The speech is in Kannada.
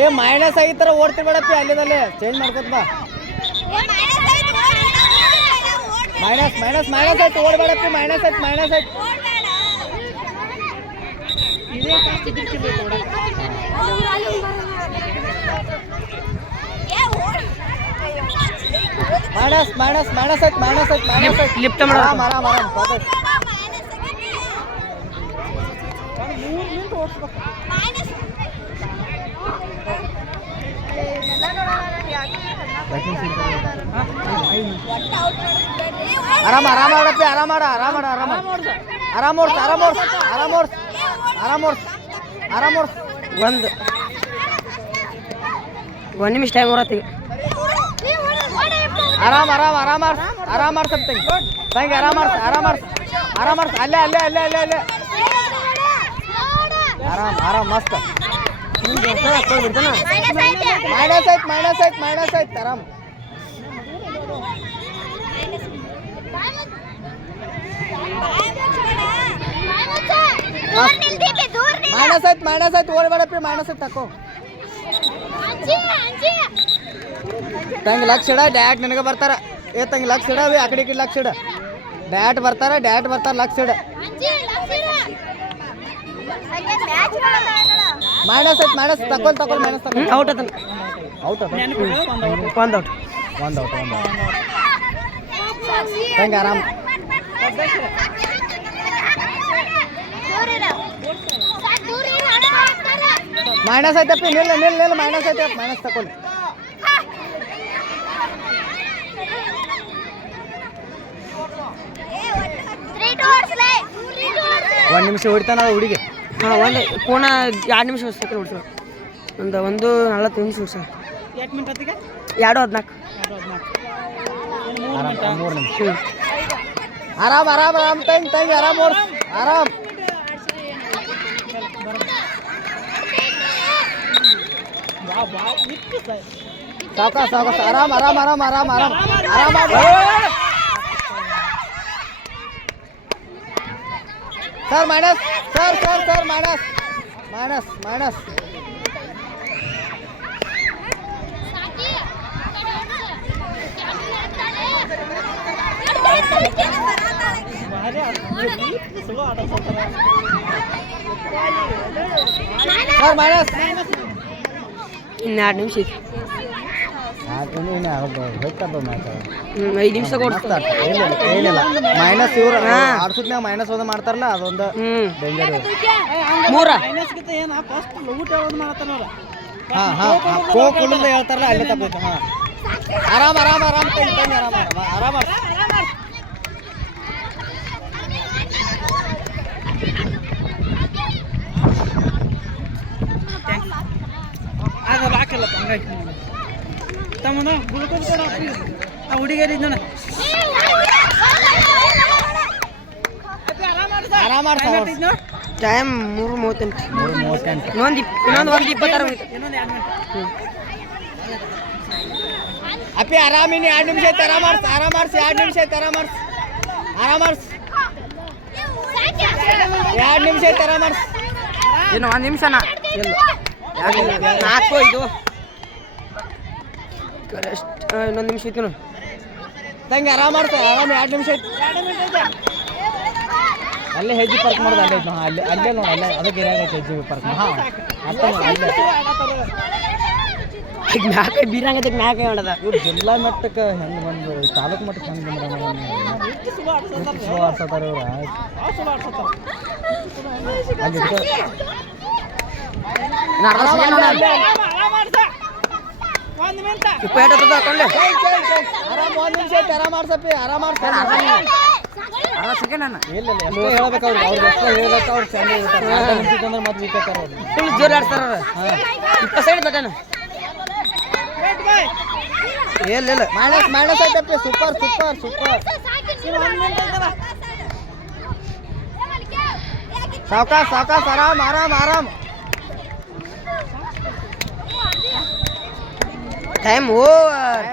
ಏ ಮೈನಸ್ ಆಗಿತ್ತರ ಓಡ್ತಿಬೇಡಪ್ಪಿ ಅಲ್ಲಿದಲ್ಲಿ ಚೇಂಜ್ ಮಾಡ್ಕೊತ ಬಾ ಮೈನಸ್ ಮೈನಸ್ ಮೈನಸ್ ಆಯ್ತು ಓಡಬೇಡಪ್ಪಿ ಮೈನಸ್ ಆಯ್ತು ಮೈನಸ್ ಆಯ್ತು ಮೈನಸ್ ಮೈನಸ್ ಮೈನಸ್ ಆಯ್ತು ಮೈನಸ್ ಆಯ್ತು ಮೈನಸ್ ಆಯ್ತು ಲಿಫ್ಟ್ ಮಾಡ ಆರಾಮ್ ಆರಾಮ್ ಪಾದಸ್ ಆರಾಮ ಆರಾಮ ಆಡಪ್ಪಿ ಆರಾಮ ಆಡ ಆರಾಮ ಆಡ ಆರಾಮ ಆರಾಮ ಓಡ್ಸ ಆರಾಮ ಓಡ್ಸ ಆರಾಮ ಓಡ್ಸ ಆರಾಮ ಓಡ್ಸ ಆರಾಮ ಓಡ್ಸ ಒಂದು ನಿಮಿಷ ಟೈಮ್ ಬರತ್ತೀವಿ ಆರಾಮ ಆರಾಮ ಆರಾಮ ಆರಾಮ ಮಾಡ್ಸಪ್ ತಂಗಿ ಆರಾಮ ಮಾಡ್ಸ ಆರಾಮ ಮಾಡ್ಸ ಆರಾಮ ಮಾಡ್ಸ ಅಲ್ಲೇ ಅಲ್ಲೇ ಅಲ್ಲೇ ಅಲ್ಲೇ ಅಲ್ಲೇ ಆರಾಮ ಆರಾಮ ಮಸ್ತ್ ಮೈನಸ್ ಆಯ್ತು ಮೈನಸ್ ಆಯ್ತು ಮೈನಸ್ ಆಯ್ತು ಆರಾಮ್ ಮೈನಸ್ ಆಯ್ತು ಓಡಬೇಡಪ್ಪಿ ಮೈನಸ್ ಆಯ್ತು ತಕೋ ತಂಗಿ ಲಕ್ಷ ಇಡ ಡ್ಯಾಟ್ ನಿನಗೆ ಬರ್ತಾರ ಏ ತಂಗಿ ಲಕ್ಷ ಇಡವಿ ಆ ಕಡೆ ಲಕ್ಷ ಇಡ ಡ್ಯಾಟ್ ಬರ್ತಾರ ಲಕ್ಷ ಇಡ ಮೈನಸ್ ಆಯ್ತು ಮೈನಸ್ ತಕೊಲ್ ಮೈನಸ್ ತಗೊಳ್ ಔಟ್ ಅದ ಔಟ್ ಅದ ಒಂದು ಔಟ್ ತಂಗಿ ಆರಾಮ್ ಮೈನಸ್ ಆಯ್ತಪ್ಪಿ ನಿಲ್ಲ ಮೈನಸ್ ಆಯ್ತಪ್ಪ ಮೈನಸ್ ತಕೊಳ್ಳಿ ಒಂದು ನಿಮಿಷ ಹೊಡಿತಾನ ಹುಡುಗಿ ಹಾಂ ಒಂದು ಪೂರ್ಣ 2 ನಿಮಿಷ ಹೊಡ್ಸಕ್ಕೆ ಹೊಡ್ಸೋ ಒಂದು 40 ನಿಮಿಷ ಹೊಡ್ಸ 2:14 3 ನಿಮಿಷ ಆರಾಮ್ ಆರಾಮ್ ಆರಾಮ್ ತಂಗಿ ಆರಾಮ್ ಓಡ್ಸ್ ಆರಾಮ್ ಸಾವಕಾಶ ಆರಾಮ್ ಆರಾಮ್ ಆರಾಮ್ ಆರಾಮ್ ಆರಾಮ್ ಆರಾಮ್ sir minus sir minus minus minus sir minus ಇನ್ನು 2 ನಿಮಿಷ ಐತಿ 5 ನಿಮಿಷ ಏನಿಲ್ಲ ಮೈನಸ್ ಇವ್ರು ಆಡ್ಸುದ್ನಾಗ ಮೈನಸ್ ಒಂದು ಮಾಡ್ತಾರಲ್ಲ ಅದೊಂದು ಡೇಂಜರ್ ಕೋಕ್ ಉಳಿದ ಹೇಳ್ತಾರಲ್ಲ ಅಲ್ಲೇ ತಗೋಯ್ತು ಹಾಂ ಆರಾಮ್ ಆರಾಮ್ ಆರಾಮ್ ತಂಗಿ ಆರಾಮ್ ಆರಾಮ್ ಆರಾಮ್ ಅದು ಹಾಕಲ್ಲ ಹಂಗಾಗಿ ತಮ್ಮನ ಗ್ಲುಕೋಸ್ ಕೊಡ ಆ ಹುಡುಗಿಯರಿ ಇದ್ದಾನೆ ಆರಾಮ್ ಮಾಡ್ತಾವ ಟೈಮ್ 3:38 ಇನ್ನೊಂದು 26 ಅಪ್ಪಿ ಆರಾಮಿನಿ 2 ನಿಮಿಷ ಐತೆ ಆರಾಮ್ ಮಾಡ್ಸಿ 2 ನಿಮಿಷ ಐತೆ ಆರಾಮ್ ಮಾಡ್ಸಿ 2 ನಿಮಿಷ ಐತೆ ಆರಾಮ್ ಮಾಡ್ಸಿ ಇನ್ನು 1 ನಿಮಿಷನಾ ಇಲ್ಲ 4 ಇದು ಇನ್ನೊಂದು ನಿಮಿಷ ಐತಿ ತಂಗಿ ಆರಾಮ್ ಮಾಡ್ತಾರೆ ಆರಾಮ್ 2 ನಿಮಿಷ ಐತಿ ಅಲ್ಲೇ ಹೆಜ್ಜೆ ಪಾರ್ಕ್ ಮಾಡೋದು ಅಲ್ಲೇ ಐತಿ ಅಲ್ಲೇ ನೋಡಿ ಅಲ್ಲೇ ಅದಕ್ಕೆ ಏನಾಗೈತೆ ಹೆಜ್ಜೆ ಪಾರ್ಕ್ ಹಾಂ ಅರ್ಥ ಅಲ್ಲೇ ಈಗ ಮ್ಯಾಕೆ ಬೀರಂಗದಕ್ಕೆ ಮ್ಯಾಕೆ ಮಾಡೋದ ಇವ್ರು ಜಿಲ್ಲಾ ಮಟ್ಟಕ್ಕೆ ಹೆಂಗೆ ಬಂದು ತಾಲೂಕು ಮಟ್ಟಕ್ಕೆ ಹೆಂಗೆ ಬಂದ್ರೆ ಸ್ಲೋ ಆಡ್ಸತ್ತಾರ ಇವ್ರು ಅಲ್ಲಿ ಆರಾಮ್ 1 ನಿಮಿಷ ಐತೆ ಆರಾಮ್ ಮಾಡ್ಸಪ್ಪಿ ಆರಾಮ್ ಮಾಡ್ತಾರೆ ಇಲ್ಲ ಹೇಳ್ಬೇಕು ಅವ್ರು ಎಷ್ಟು ಹೇಳ್ಬೇಕು ಅವ್ರು ಚಂದ ಇರ್ತಾರೆ ಅಂದ್ರೆ ಮತ್ತೆ ವೀಕ್ ಆಕಾರ ಫುಲ್ ಜೋರು ಆಡ್ತಾರ 20 ಸೈಡ್ ಬಟನ್ ಇಲ್ಲ ಮೈನಸ್ ಐತಪ್ಪಿ ಸೂಪರ್ ಸಾವಕಾಶ ಆರಾಮ್ ಟೈಮ್ ಓವರ್